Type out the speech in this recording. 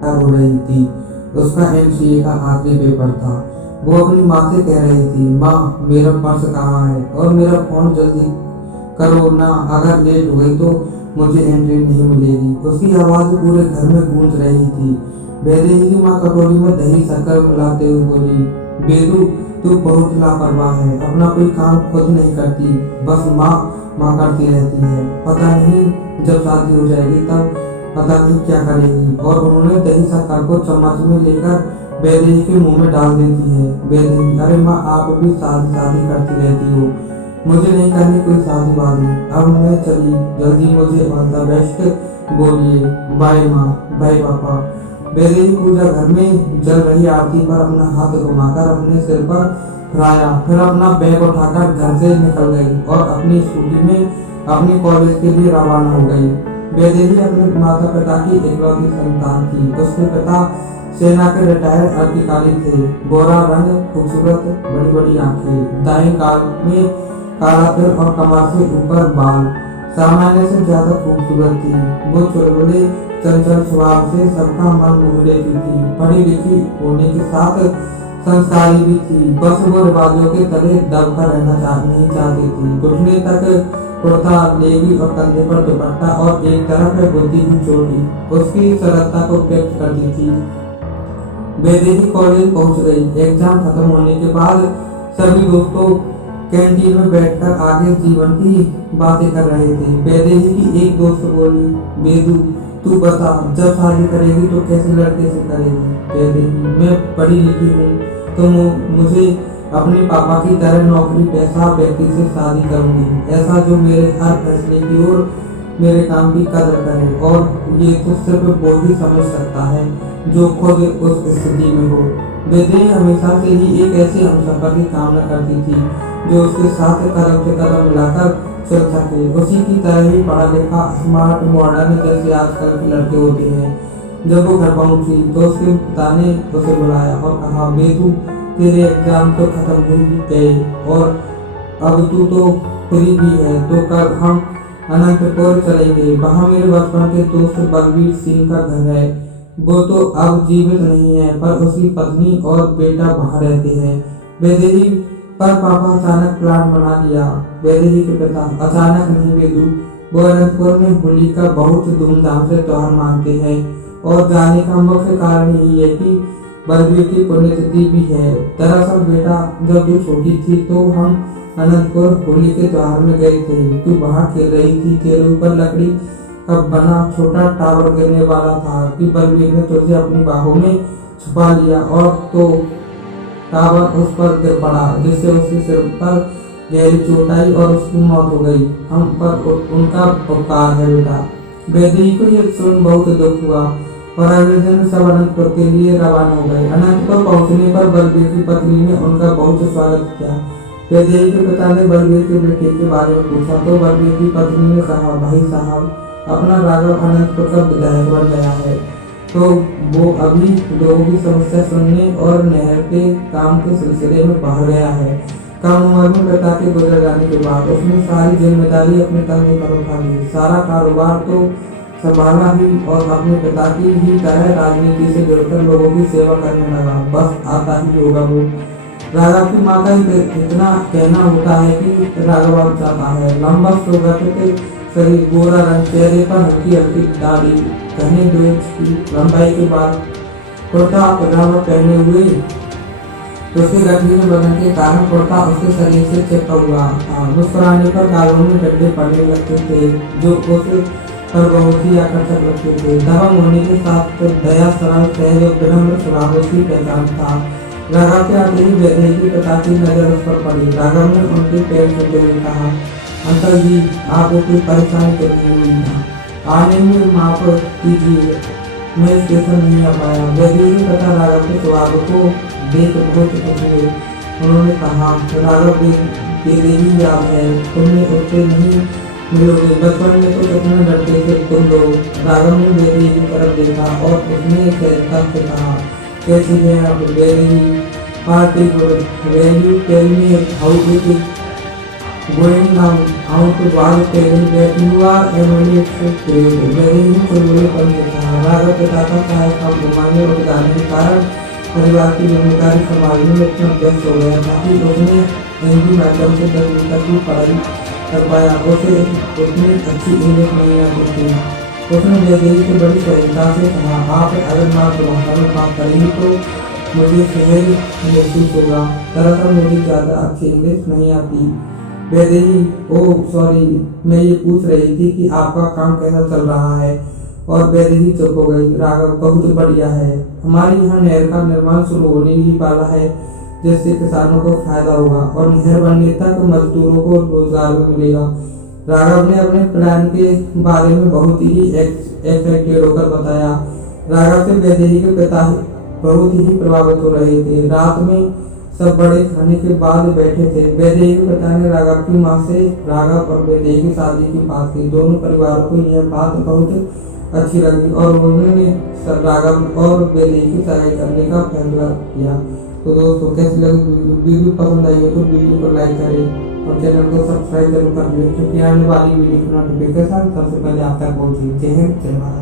हो रही थी। उसका एमसीए का आखिरी पेपर था। वो अपनी माँ से कह रही थी, माँ मेरा पर्स कहाँ है और मेरा फोन जल्दी करो ना, अगर लेट हो गई तो मुझे एंट्री नहीं मिलेगी। उसकी आवाज़ पूरे घर में गूंज रही थी। वैदेही की माँ कटोरी में दही शक्कर मिलाते हुए बोली, बेदू तू बहुत लापरवाह है, अपना कोई काम खुद नहीं करती, बस माँ माँ करती रहती है। पता नहीं जब शादी हो जाएगी तब पता नहीं क्या करेगी। और उन्होंने दही शक्कर को चम्मच में लेकर वैदेही के मुंह में डाल देती है। वैदेही, अरे माँ आप भी शादी शादी करती रहती हो, मुझे नहीं करनी कोई शादी वादी, अब मैं चली, जल्दी मुझे ऑल द बेस्ट बोलिए, बाय माँ, बाय पापा। वैदेही पूजा घर में जल रही आरती पर अपना हाथ घुमाकर अपने सिर पर फिराया, फिर अपना बैग उठाकर घर से निकल गई और अपनी स्कूटी में अपने कॉलेज के लिए रवाना हो गई। वैदेही अपने माता पिता की इकलौती संतान थी। उसके पिता सेना के रिटायर्ड अधिकारी थे। गोरा रंग, खूबसूरत बड़ी बड़ी आंखें, दाएं कान में काला तिल और कमर से ऊपर बाल, सामान्य से ज्यादा खूबसूरत थी। वो चुलबुले चंचल स्वभाव से सबका मन मोह लेती थी। पढ़ी लिखी होने के साथ संस्कारी भी थी। बस वो रिवाजों के तले दबकर रहना नहीं चाहती थी। घुटने तक कुर्ता लेगी और कंधे पर दुपट्टा और एक तरफ बुद्धि की चोटी उसकी सरलता को व्यक्त करती थी। वैदेही कॉलेज पहुंच गई। एग्जाम खत्म होने के बाद सभी दोस्तों कैंटीन में बैठकर आगे जीवन की बातें कर रहे थे। वैदेही की एक दोस्त बोली, बेदू तू बता, जब शादी करेगी तो कैसे लड़के से करेगी? वैदेही, मैं पढ़ी लिखी हूँ तो मुझे अपने पापा की तरह नौकरी पैसा व्यक्ति से शादी करूंगी, ऐसा जो मेरे हर फैसले की ओर मेरे काम की कदर करे, और ये तो सिर्फ वो ही समझ सकता है जो खुद उस स्थिति में हो। वैदेही हमेशा से ही एक ऐसे हमसफर की कामना करती थी जो उसके साथ कदम से कदम मिलाकर चल सके, उसी की तरह ही पढ़ा लिखा, स्मार्ट, मॉडर्न जैसे आजकल के लड़के होते हैं। जब वो घर पहुंची तो उसके पिता ने उसे बुलाया और कहा, बेदू तेरे एग्जाम तो खत्म हो ही गए और अब तू तो फ्री भी है, तो कल हम अनंतपुर चलेंगे, वहाँ मेरे बचपन के दोस्त बलबीर सिंह का घर है। वो तो अब जीवित नहीं है पर उसकी पत्नी और बेटा वहाँ रहते हैं। वैदेही पर पापा अचानक प्लान बना लिया। वैदेही के पिता, अचानक नहीं बेदू, वो अनंतपुर में होली का बहुत धूमधाम से त्योहार मानते हैं और जाने का मुख्य कारण यही है कि बलबीर की पुण्यतिथि भी है। दरअसल बेटा, जब तू छोटी थी तो हम अनंतपुर होली के त्योहार में गए थे, तू वहाँ खेल रही थी, तेरे ऊपर लकड़ी का बना छोटा टावर गिरने वाला था कि बलबीर ने तुझे अपनी बाहों में छुपा लिया और तो टावर उस पर गिर पड़ा, जिससे उसके सिर पर गहरी चोट आई और उसकी मौत हो गई। हम पर उनका उपकार है बेटा। वैदेही को यह सुन बहुत दुख हुआ और अगले दिन सब अनंतपुर के लिए रवाना हो गए। अनंतपुर पहुंचने पर बलबीर की पत्नी ने उनका बहुत स्वागत किया। वैदेही के पिता ने बलबीर के बेटे के बारे में पूछा तो बलबीर की पत्नी ने कहा, भाई साहब, अपना राघव अनंतपुर का विधायक बन गया है, तो वो अभी लोगों की समस्या सुनने और नहर के काम के सिलसिले में बाहर गया है। कम उम्र में पिता के गुजर जाने के बाद उसने सारी जिम्मेदारी अपने कंधे पर उठा ली। सारा कारोबार तो संभाला ही और अपने पिता की ही तरह राजनीति से जुड़कर लोगों की सेवा करने लगा। बस आता ही होगा वो। राघव की माँ का इतना कहना होता है कि राघव अब चाहता है, लंबा सुगठित शरीर, गोरा रंग, चेहरे पर हल्की हल्की दाढ़ी, पहने 2 इंच की लंबाई के बाद कुर्ता पजामा पहने हुए, उसके गठीले बदन के कारण कुर्ता उसके शरीर से चिपका हुआ था। मुस्कुराने पर गालों में गड्ढे पड़ने लगते थे जो उसे पर बहुत ही आकर्षक लगते थे। दबंग होने के साथ तो दया, सरल, सहज और विनम्र स्वभाव उसकी पहचान था। राघव के आते ही वैदेही के पिता की नजर उस पर पड़ी। राघव ने उनके पैर छूते हुए कहा, अंकल जी, आपको कोई परेशानी तो नहीं हुई ना? आने में माफ कीजिए, मैं स्टेशन नहीं आ पाया। वैदेही के पिता राघव के स्वभाव को देख बहुत खुश हुए। उन्होंने कहा, राघव वैदेही याद है, तुमने उससे नहीं मिलोगे, बचपन में तो कितने डरते थे तुम लोग। राघव ने वैदेही की तरफ देखा और उसने सहजता से कहा, कैसी है आप Vaidehi? Party good, value tell me how it is? going now out to Val telling that you are Emily great. Vaidehi चुलबुले पर देखा। राघव पिता का सहायक काम घुमाने और गाने के कारण परिवार की जिम्मेदारी संभालने में इतना व्यस्त हो गया था कि उसने हिंदी माध्यम से 10वीं तक की पढ़ाई कर पाया। उसे उतनी अच्छी इंग्लिश नहीं आती थी। उसने वैदेही से बड़ी सहजता से कहा, आप अगर मातृभाषा में बात करेंगी तो मुझे सहज महसूस होगा। दरअसल मुझे ज़्यादा अच्छी इंग्लिश नहीं आती। वैदेही ओह सॉरी, मैं ये पूछ रही थी कि आपका काम कैसा चल रहा है। और वैदेही चुप हो गई। राघव बहुत बढ़िया है, हमारे यहाँ नहर का निर्माण शुरू होने ही वाला है जिससे किसानों को फायदा होगा और नहर बनने तक मजदूरों को रोजगार भी मिलेगा। राघव ने अपने प्लान के बारे में बहुत ही एक्साइटेड होकर बताया। राघव से वैदेही के पिता बहुत ही प्रभावित हो रहे थे। रात में सब बड़े खाने के बाद बैठे थे। वैदेही के पिता ने राघव की माँ से राघव और वैदेही की शादी की बात की। दोनों परिवारों को यह बात बहुत अच्छी लगी और उन्होंने राघव और वैदेही की शादी करने का फैसला किया। तो दोस्तों कैसी लगी वीडियो पसंद आई हो तो वीडियो को लाइक करें और चैनल को सब्सक्राइब जरूर कर लें क्योंकि आने वाली वीडियो की नोटिफिकेशन सबसे पहले आप तक पहुंचे। जय हिंद, जय भारत।